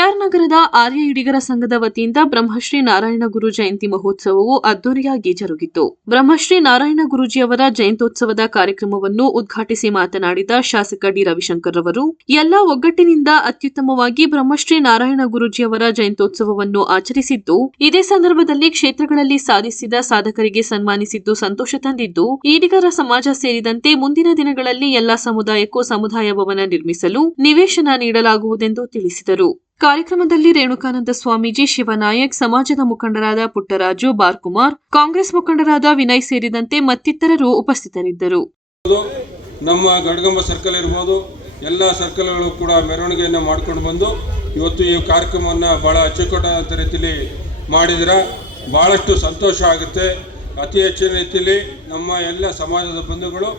K R ನಗರದ ಆರ್ಯ ಇಡಿಗರ ಸಂಘದ ವತಿಯಿಂದ ಬ್ರಹ್ಮಶ್ರೀ ನಾರಾಯಣ ಗುರು ಜಯಂತಿ ಮಹೋತ್ಸವವು ಅದ್ದೂರಿಯಾಗಿ ಜರುಗಿತು. ಬ್ರಹ್ಮಶ್ರೀ ನಾರಾಯಣ ಗುರೂಜಿಯವರ ಜಯಂತ್ಯೋತ್ಸವದ ಕಾರ್ಯಕ್ರಮವನ್ನು ಉದ್ಘಾಟಿಸಿ ಮಾತನಾಡಿದ ಶಾಸಕ ಡಿ ರವಿಶಂಕರ್ ಅವರು ಎಲ್ಲ ಒಗ್ಗಟ್ಟಿನಿಂದ ಅತ್ಯುತ್ತಮವಾಗಿ ಬ್ರಹ್ಮಶ್ರೀ ನಾರಾಯಣ ಗುರೂಜಿಯವರ ಜಯಂತ್ಯೋತ್ಸವವನ್ನು ಆಚರಿಸಿದ್ದು, ಇದೇ ಸಂದರ್ಭದಲ್ಲಿ ಕ್ಷೇತ್ರಗಳಲ್ಲಿ ಸಾಧಿಸಿದ ಸಾಧಕರಿಗೆ ಸನ್ಮಾನಿಸಿದ್ದು ಸಂತೋಷ ತಂದಿದ್ದು, ಈಡಿಗರ ಸಮಾಜ ಸೇರಿದಂತೆ ಮುಂದಿನ ದಿನಗಳಲ್ಲಿ ಎಲ್ಲಾ ಸಮುದಾಯಕ್ಕೂ ಸಮುದಾಯ ಭವನ ನಿರ್ಮಿಸಲು ನಿವೇಶನ ನೀಡಲಾಗುವುದೆಂದು ತಿಳಿಸಿದರು. ಕಾರ್ಯಕ್ರಮದಲ್ಲಿ ರೇಣುಕಾನಂದ ಸ್ವಾಮೀಜಿ ಶಿವನಾಯಕ್, ಸಮಾಜದ ಮುಖಂಡರಾದ ಪುಟ್ಟರಾಜು, ಬಾರ್ಕುಮಾರ್, ಕಾಂಗ್ರೆಸ್ ಮುಖಂಡರಾದ ವಿನಯ್ ಸೇರಿದಂತೆ ಮತ್ತಿತರರು ಉಪಸ್ಥಿತರಿದ್ದರು. ನಮ್ಮ ಗಡಗಂಬ ಸರ್ಕಲ್ ಇರ್ಬೋದು, ಎಲ್ಲ ಸರ್ಕಲ್ಗಳು ಕೂಡ ಮೆರವಣಿಗೆಯನ್ನು ಮಾಡ್ಕೊಂಡು ಬಂದು ಇವತ್ತು ಈ ಕಾರ್ಯಕ್ರಮವನ್ನು ಭಾಳ ಅಚ್ಚುಕಟ್ಟಾದಂಥ ರೀತಿಯಲ್ಲಿ ಮಾಡಿದ್ರೆ. ಭಾಳಷ್ಟು ಸಂತೋಷ ಆಗುತ್ತೆ. ಅತಿ ಹೆಚ್ಚಿನ ರೀತಿಯಲ್ಲಿ ನಮ್ಮ ಎಲ್ಲ ಸಮಾಜದ ಬಂಧುಗಳು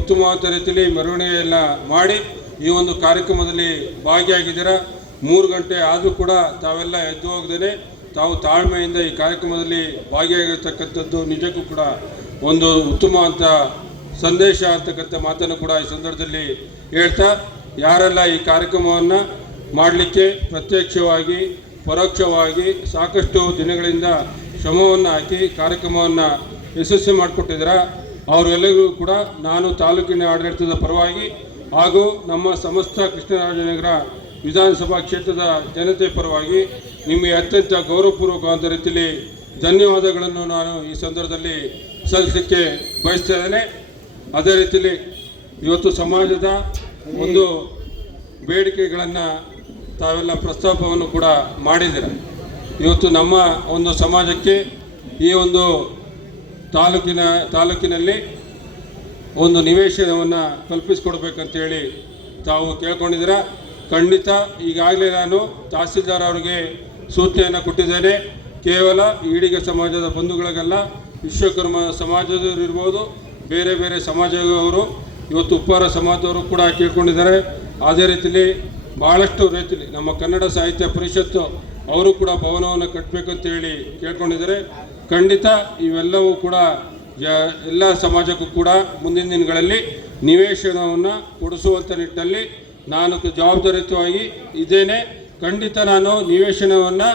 ಉತ್ತಮವಾದ ರೀತಿಯಲ್ಲಿ ಮೆರವಣಿಗೆಯನ್ನು ಮಾಡಿ ಈ ಒಂದು ಕಾರ್ಯಕ್ರಮದಲ್ಲಿ ಭಾಗಿಯಾಗಿದ್ದೀರ. ಮೂರು ಗಂಟೆ ಆದರೂ ಕೂಡ ತಾವೆಲ್ಲ ಎದ್ದು ಹೋಗದೇ ತಾವು ತಾಳ್ಮೆಯಿಂದ ಈ ಕಾರ್ಯಕ್ರಮದಲ್ಲಿ ಭಾಗಿಯಾಗಿರ್ತಕ್ಕಂಥದ್ದು ನಿಜಕ್ಕೂ ಕೂಡ ಒಂದು ಉತ್ತಮವಾದ ಸಂದೇಶ ಅಂತಕ್ಕಂಥ ಮಾತನ್ನು ಕೂಡ ಈ ಸಂದರ್ಭದಲ್ಲಿ ಹೇಳ್ತಾ, ಯಾರೆಲ್ಲ ಈ ಕಾರ್ಯಕ್ರಮವನ್ನು ಮಾಡಲಿಕ್ಕೆ ಪ್ರತ್ಯಕ್ಷವಾಗಿ, ಪರೋಕ್ಷವಾಗಿ ಸಾಕಷ್ಟು ದಿನಗಳಿಂದ ಶ್ರಮವನ್ನು ಹಾಕಿ ಕಾರ್ಯಕ್ರಮವನ್ನು ಯಶಸ್ವಿ ಮಾಡಿಕೊಟ್ಟಿದ್ದೀರ, ಅವರೆಲ್ಲರಿಗೂ ಕೂಡ ನಾನು ತಾಲೂಕಿನ ಆಡಳಿತದ ಪರವಾಗಿ ಹಾಗೂ ನಮ್ಮ ಸಮಸ್ತ ಕೃಷ್ಣರಾಜನಗರ ವಿಧಾನಸಭಾ ಕ್ಷೇತ್ರದ ಜನತೆ ಪರವಾಗಿ ನಿಮಗೆ ಅತ್ಯಂತ ಗೌರವಪೂರ್ವಕವಾದ ರೀತಿಯಲ್ಲಿ ಧನ್ಯವಾದಗಳನ್ನು ನಾನು ಈ ಸಂದರ್ಭದಲ್ಲಿ ಸಲ್ಲಿಸಲಿಕ್ಕೆ ಬಯಸ್ತಾ ಇದ್ದೇನೆ. ಅದೇ ರೀತಿಯಲ್ಲಿ ಇವತ್ತು ಸಮಾಜದ ಒಂದು ಬೇಡಿಕೆಗಳನ್ನು ತಾವೆಲ್ಲ ಪ್ರಸ್ತಾಪವನ್ನು ಕೂಡ ಮಾಡಿದ್ದೀರ? ಇವತ್ತು ನಮ್ಮ ಒಂದು ಸಮಾಜಕ್ಕೆ ಈ ಒಂದು ತಾಲೂಕಿನ, ತಾಲೂಕಿನಲ್ಲಿ ಒಂದು ನಿವೇಶನವನ್ನು ಕಲ್ಪಿಸಿಕೊಡ್ಬೇಕಂತೇಳಿ ತಾವು ಕೇಳ್ಕೊಂಡಿದ್ದೀರ? ಖಂಡಿತ ಈಗಾಗಲೇ ನಾನು ತಹಸೀಲ್ದಾರ್ ಅವರಿಗೆ ಸೂಚನೆಯನ್ನು ಕೊಟ್ಟಿದ್ದೇನೆ. ಕೇವಲ ಈಡಿಗ ಸಮಾಜದ ಬಂಧುಗಳಿಗೆಲ್ಲ, ವಿಶ್ವಕರ್ಮ ಸಮಾಜದವರು ಇರ್ಬೋದು, ಬೇರೆ ಬೇರೆ ಸಮಾಜದವರು, ಇವತ್ತು ಉಪ್ಪಾರ ಸಮಾಜದವರು ಕೂಡ ಕೇಳ್ಕೊಂಡಿದ್ದಾರೆ. ಅದೇ ರೀತಿಯಲ್ಲಿ ಭಾಳಷ್ಟು ರೀತಿಯಲ್ಲಿ ನಮ್ಮ ಕನ್ನಡ ಸಾಹಿತ್ಯ ಪರಿಷತ್ತು ಅವರು ಕೂಡ ಭವನವನ್ನು ಕಟ್ಟಬೇಕಂತೇಳಿ ಕೇಳ್ಕೊಂಡಿದ್ದಾರೆ. ಖಂಡಿತ ಇವೆಲ್ಲವೂ ಕೂಡ ಎಲ್ಲ ಸಮಾಜಕ್ಕೂ ಕೂಡ ಮುಂದಿನ ದಿನಗಳಲ್ಲಿ ನಿವೇಶನವನ್ನು ಕೊಡಿಸುವಂಥ ನಿಟ್ಟಿನಲ್ಲಿ ನಾನು ಜವಾಬ್ದಾರಿಯುತವಾಗಿ ಇದ್ದೇನೆ. ಖಂಡಿತ ನಾನು ನಿವೇಶನವನ್ನು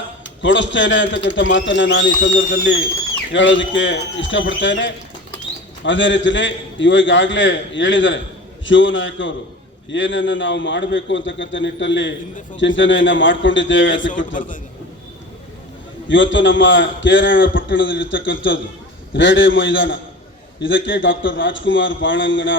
ಕೊಡಿಸ್ತೇನೆ ಅಂತಕ್ಕಂಥ ಮಾತನ್ನು ನಾನು ಈ ಸಂದರ್ಭದಲ್ಲಿ ಹೇಳೋದಕ್ಕೆ ಇಷ್ಟಪಡ್ತೇನೆ. ಅದೇ ರೀತಿಯಲ್ಲಿ ಇವಾಗಾಗಲೇ ಹೇಳಿದ್ದಾರೆ ಶಿವನಾಯಕ್ ಅವರು, ಏನನ್ನು ನಾವು ಮಾಡಬೇಕು ಅಂತಕ್ಕಂಥ ನಿಟ್ಟಲ್ಲಿ ಚಿಂತನೆಯನ್ನು ಮಾಡಿಕೊಂಡಿದ್ದೇವೆ ಅಂತಕ್ಕಂಥದ್ದು. ಇವತ್ತು ನಮ್ಮ ಕೇರಳ ಪಟ್ಟಣದಲ್ಲಿರ್ತಕ್ಕಂಥದ್ದು ರೇಡಿಯೋ ಮೈದಾನ. ಇದಕ್ಕೆ ಡಾಕ್ಟರ್ ರಾಜ್ಕುಮಾರ್ ಬಾಳಂಗಣ